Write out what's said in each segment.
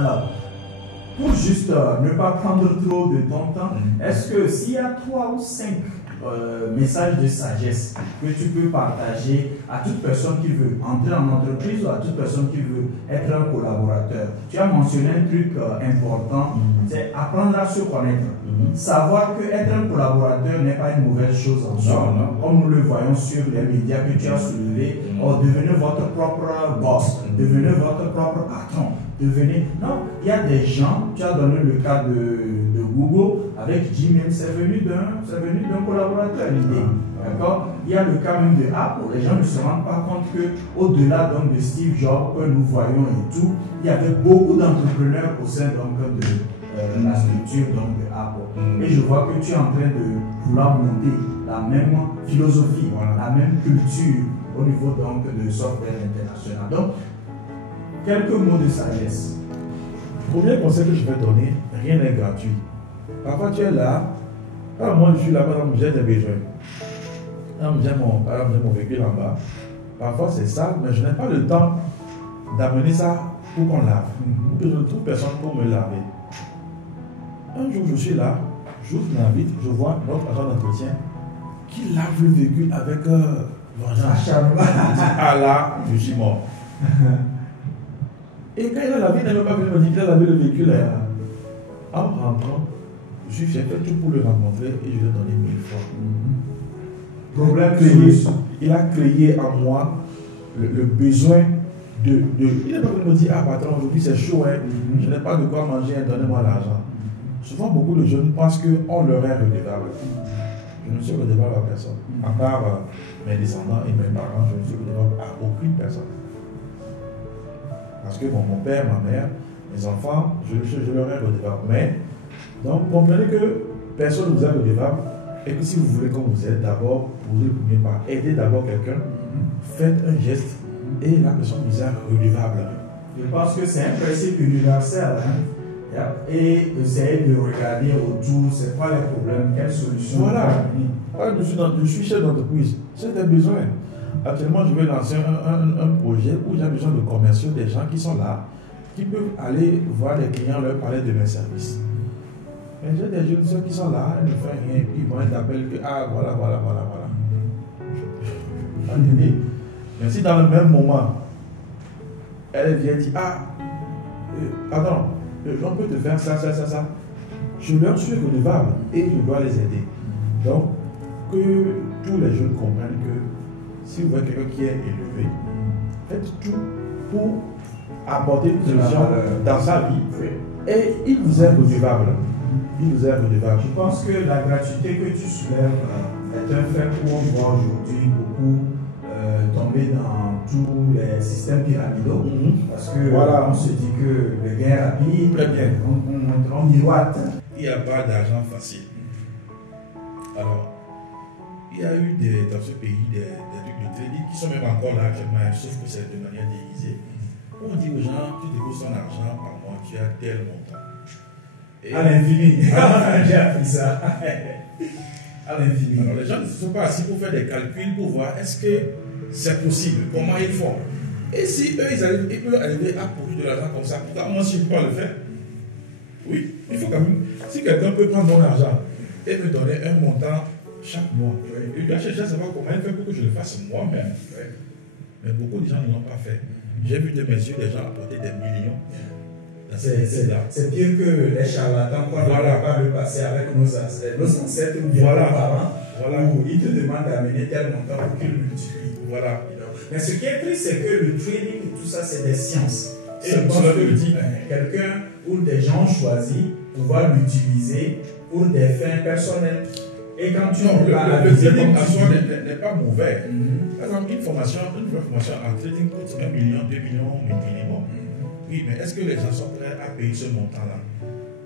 Alors, pour juste ne pas prendre trop de ton temps, est-ce que s'il y a 3 ou 5 messages de sagesse que tu peux partager à toute personne qui veut entrer en entreprise ou à toute personne qui veut être un collaborateur? Tu as mentionné un truc important, c'est apprendre à se connaître. Savoir que être un collaborateur n'est pas une mauvaise chose en soi. Comme nous le voyons sur les médias que tu as soulevés, devenez votre propre boss, devenez votre propre patron. Non, il y a des gens, tu as donné le cas de Google avec Gmail, c'est venu d'un collaborateur, l'idée. D'accord? Il y a le cas même de Apple, les gens ne se rendent pas compte qu'au-delà de Steve Jobs que nous voyons et tout, il y avait beaucoup d'entrepreneurs au sein de la structure de Apple. Et je vois que tu es en train de vouloir monter la même philosophie, la même culture au niveau de software international. Donc, quelques mots de sagesse. Premier conseil que je vais donner, rien n'est gratuit. Parfois tu es là, moi je suis là, par exemple, j'ai des besoins. J'ai mon véhicule en bas. Parfois c'est ça, mais je n'ai pas le temps d'amener ça pour qu'on lave. Je ne trouve personne pour me laver. Un jour je suis là, j'ouvre ma vitre, je vois notre agent d'entretien qui lave le véhicule avec vengeance. Ah là, je suis mort. Et quand il a lavé, il n'a même pas venu me dire qu'il a lavé le véhicule. En rentrant, j'ai fait tout pour le rencontrer et je lui ai donné 1000 fois. Il a créé en moi le besoin de. Il n'a pas venu me dire, ah patron, aujourd'hui c'est chaud, je n'ai pas de quoi manger, donnez-moi l'argent. Souvent, beaucoup de jeunes pensent qu'on leur est redevable. Je ne suis redevable à personne. À part mes descendants et mes parents, je ne suis redevable à aucune personne. Parce que mon père, ma mère, mes enfants, je leur ai redevable. Mais, donc, comprenez que personne ne vous est redevable et que si vous voulez qu'on vous aide, d'abord, posez le premier pas. Aidez d'abord quelqu'un, faites un geste et la personne vous est redevable. Je pense que c'est un principe universel. Et essayer de regarder autour, c'est quoi les problèmes, quelles solutions. Voilà. Je suis chef d'entreprise, j'ai des besoins. Actuellement, je vais lancer un projet où j'ai besoin de commerciaux, des gens qui sont là, qui peuvent aller voir les clients, leur parler de mes services. Mais j'ai des jeunes qui sont là, ils ne font rien, puis moi, ils t'appellent que, ah, voilà. Attendez. Mais si dans le même moment, elle vient dire, ah, pardon, on peut te faire ça. Je leur suis redevable et je dois les aider. Donc, que tous les jeunes comprennent que si vous voyez quelqu'un qui est élevé, faites tout pour apporter une solution dans sa vie et il vous est redevable. Je pense que la gratuité que tu soulèves est un fait où on voit aujourd'hui beaucoup tomber dans tous les systèmes pyramidaux. Parce que on se dit que le gain est rapide, on miroite. Il n'y a pas d'argent facile. Alors, il y a eu dans ce pays des trucs de trading qui sont même encore là actuellement, sauf que c'est de manière déguisée. On dit aux gens, tu déposes ton argent par mois, tu as tel montant. Et à l'infini. J'ai appris ça. À l'infini. Alors les gens ne sont pas assis pour faire des calculs pour voir est-ce que c'est possible, comment ils font. Et si eux, ils peuvent arriver à produire de l'argent comme ça, pourquoi moi si je ne peux pas le faire? Oui, il faut quand même. Si quelqu'un peut prendre mon argent et me donner un montant chaque mois, il doit chercher à savoir comment il fait pour que je le fasse moi-même. Mais beaucoup de gens ne l'ont pas fait. J'ai vu de mes yeux des gens apporter des millions. C'est pire que les charlatans qu'on n'a pas le passé avec nos ancêtres ou bien nos parents. Où ils te demandent d'amener tel montant pour qu'ils multiplient. Voilà. Mais ce qui est triste, c'est que le trading et tout ça, c'est des sciences. Et je pense que quelqu'un ou des gens ont choisi de pouvoir l'utiliser pour des fins personnelles. Et quand tu le trading en soi n'est pas mauvais. Par exemple, une vraie formation en trading coûte 1 million, 2 millions minimum. Oui, mais est-ce que les gens sont prêts à payer ce montant-là?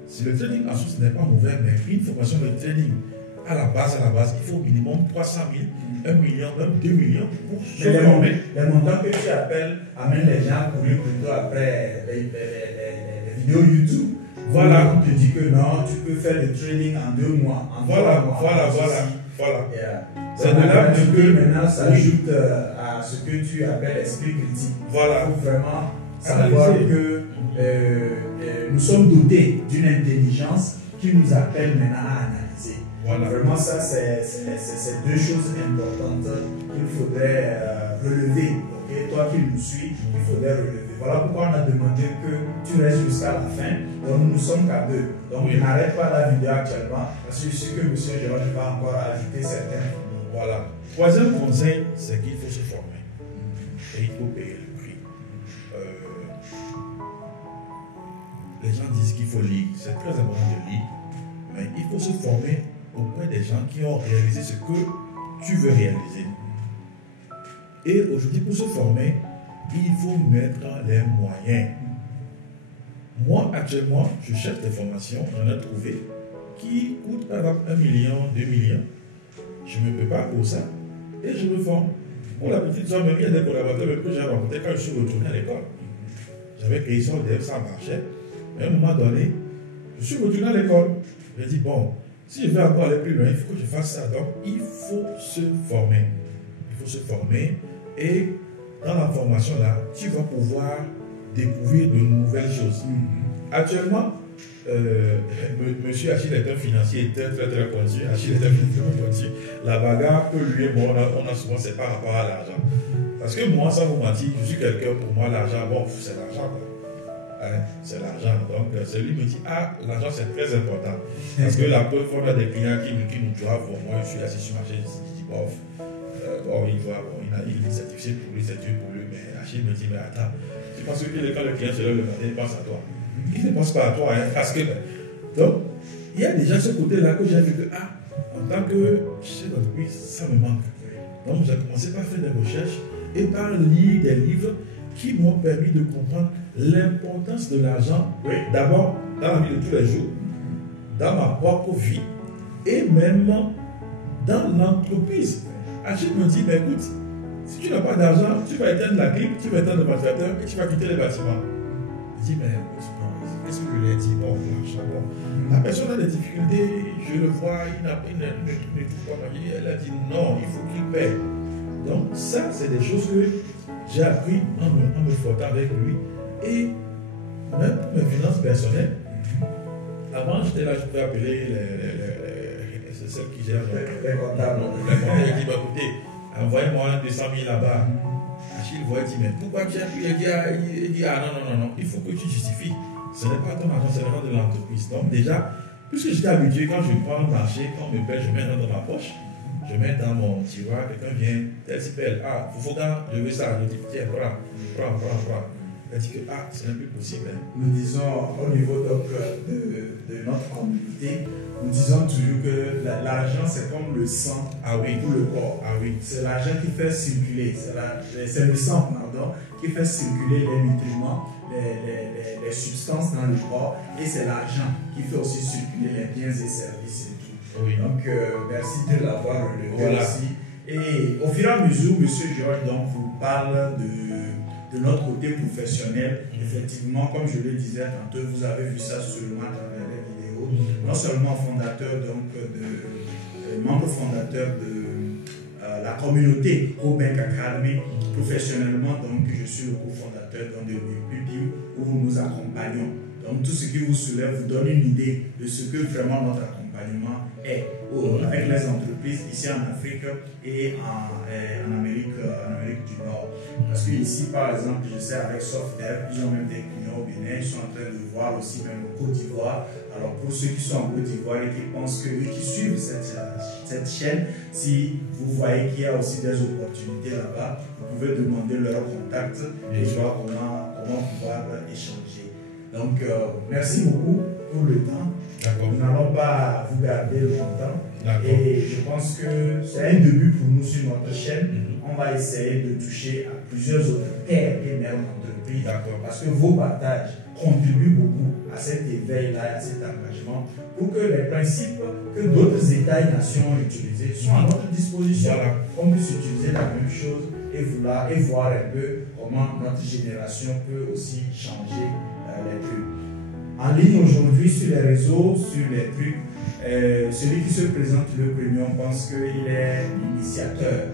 Si le trading en soi ce n'est pas mauvais, mais une formation de trading à la base, il faut au minimum 300 000, 1 million, même 2 millions pour se former. Les montants que tu appelles amènent les gens à courir plutôt après les vidéos YouTube. Voilà. On te dit que non, tu peux faire le trading en 2 mois. Voilà. C'est de là que maintenant s'ajoute à ce que tu appelles esprit critique. Voilà. Il faut vraiment savoir que nous sommes dotés d'une intelligence qui nous appelle maintenant à analyser. Voilà. Vraiment, ça, c'est deux choses importantes qu'il faudrait relever. Okay? Toi qui nous suis, il faudrait relever. Voilà pourquoi on a demandé que tu restes jusqu'à la fin. Donc, nous ne sommes qu'à deux. Donc, Oui. n'arrête pas la vidéo actuellement parce que je sais que M. Georges va encore ajouter certains. Voilà. Troisième conseil, c'est qu'il faut se former. Et il faut payer le prix. Les gens disent qu'il faut lire. C'est très important de lire. Mais il faut se former auprès des gens qui ont réalisé ce que tu veux réaliser. Et aujourd'hui, pour se former, il faut mettre les moyens. Moi, actuellement, je cherche des formations, j'en ai trouvé, qui coûtent par exemple 1 million, 2 millions. Je me prépare pour ça et je me forme. Pour la petite somme, il y a des collaborateurs que j'ai rencontrés quand je suis retourné à l'école. J'avais créé son dev, ça marchait. Mais à un moment donné, je suis retourné à l'école. J'ai dit, bon, si je veux encore aller plus loin, il faut que je fasse ça. Donc, il faut se former. Il faut se former. Et dans la formation, là, tu vas pouvoir découvrir de nouvelles choses. Actuellement, monsieur Achille est un financier très pointu. Achille est un financier pointu. La bagarre que lui et moi, on a souvent, c'est par rapport à l'argent. Parce que moi, sans vous mentir, je suis quelqu'un, pour moi, l'argent, bon, c'est l'argent, quoi. Hein, c'est l'argent. Donc, celui me dit, ah, l'argent, c'est très important. Parce que la preuve, on a des clients qui nous doivent. Bon, moi, je suis assis sur ma chaise, je dis, bof. Bon, il est certifié pour lui, c'est Dieu pour lui. Mais Achille me dit, mais attends, c'est parce que quand le client se lève le matin, il pense à toi. Il ne pense pas à toi, hein, parce que. Donc, il y a déjà ce côté-là que j'ai vu que, en tant que chef d'entreprise, ça me manque. Donc, j'ai commencé par faire des recherches et par lire des livres qui m'ont permis de comprendre l'importance de l'argent, oui, d'abord dans la vie de tous les jours, dans ma propre vie et même dans l'entreprise. Achille me dit, mais écoute, si tu n'as pas d'argent, tu vas éteindre la clim, tu vas éteindre le ventilateur et tu vas quitter les bâtiments. Je dis, mais qu'est-ce que je lui ai dit? Bon, l'argent, bon. La personne a des difficultés, je le vois, il ne trouve pas marié. Elle a dit, non, il faut qu'il paie. Donc, ça, c'est des choses que j'ai appris en me frottant avec lui. Et même pour mes finances personnelles, avant, j'étais là, je pouvais appeler c'est celle qui gère les comptables. Les comptables, il dit, bah, écoutez, envoyez-moi 200 000 là-bas. Achille voit, il dit, mais pourquoi tu as pu? Il dit, ah non, il faut que tu justifies. Ce n'est pas ton argent, c'est l'argent de l'entreprise. Donc déjà, puisque j'étais habitué, quand je prends le marché, quand on me paie, je mets dans ma poche, je mets dans mon tiroir, quelqu'un vient, tel s'appelle, ah, Foufoga, je veux ça, je dis, tiens, prends. Elle dit que, ah, ce n'est plus possible. Nous disons, au niveau donc, de notre communauté, nous disons toujours que l'argent, c'est comme le sang pour le corps. Ah oui. C'est l'argent qui fait circuler, c'est le sang, pardon, qui fait circuler les nutriments, les substances dans le corps, et c'est l'argent qui fait aussi circuler les biens et services et tout. Oui. Donc, merci de l'avoir relevé aussi. Et au fur et à mesure, M. Georges donc, vous parle de notre côté professionnel. Effectivement, comme je le disais tantôt, vous avez vu ça sûrement à travers les vidéos. Non seulement membre fondateur de la communauté Co-Bank Academy, professionnellement, donc je suis le cofondateur de WPP où nous accompagnons. Donc tout ce qui vous soulève vous donne une idée de ce que vraiment notre accompagnement est avec les entreprises ici en Afrique et en Amérique du Nord. Parce que ici, par exemple, je sais avec SoftDev, ils ont même des clients au Bénin, ils sont en train de voir aussi même au Côte d'Ivoire. Alors pour ceux qui sont en Côte d'Ivoire et qui pensent que eux qui suivent cette chaîne, si vous voyez qu'il y a aussi des opportunités là-bas, vous pouvez demander leur contact et voir comment pouvoir échanger. Donc merci beaucoup pour le temps. Nous n'allons pas vous garder longtemps. Et je pense que c'est un début pour nous sur notre chaîne. On va essayer de toucher à plusieurs autres terres et même entreprises. Parce que vos partages contribuent beaucoup à cet éveil-là, à cet engagement, pour que les principes que d'autres États et nations ont utilisés soient à notre disposition. On puisse utiliser la même chose et voir un peu comment notre génération peut aussi changer les trucs. En ligne aujourd'hui sur les réseaux, sur les trucs, celui qui se présente le premier, on pense qu'il est l'initiateur.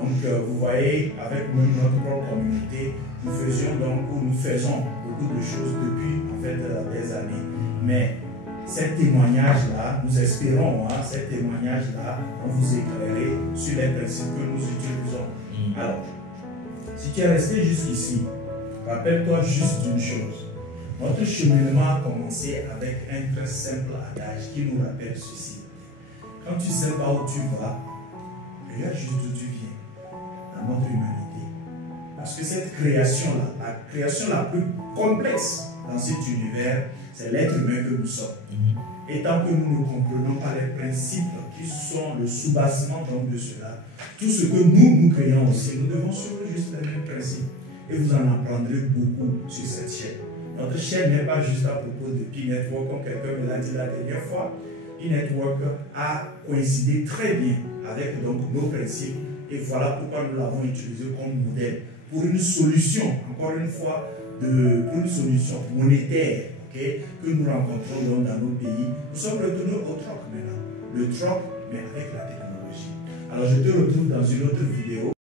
Donc vous voyez, avec notre propre communauté, nous faisons beaucoup de choses depuis en fait des années. Mais ces témoignages-là, nous espérons, ces témoignages-là vont vous éclairer sur les principes que nous utilisons. Alors, si tu es resté jusqu'ici, rappelle-toi juste d'une chose. Notre cheminement a commencé avec un très simple adage qui nous rappelle ceci. Quand tu ne sais pas où tu vas, regarde juste d'où tu viens, dans notre humanité. Parce que cette création-là, la création la plus complexe dans cet univers, c'est l'être humain que nous sommes. Et tant que nous ne comprenons pas les principes qui sont le soubassement de cela, tout ce que nous créons aussi, nous devons suivre juste les mêmes principes. Et vous en apprendrez beaucoup sur cette chaîne. Notre chaîne n'est pas juste à propos de P-Network, comme quelqu'un me l'a dit la dernière fois. P-Network a coïncidé très bien avec donc, nos principes. Et voilà pourquoi nous l'avons utilisé comme modèle pour une solution, encore une fois, pour une solution monétaire que nous rencontrons dans nos pays. Nous sommes retournés au troc maintenant. Le troc, mais avec la technologie. Alors je te retrouve dans une autre vidéo.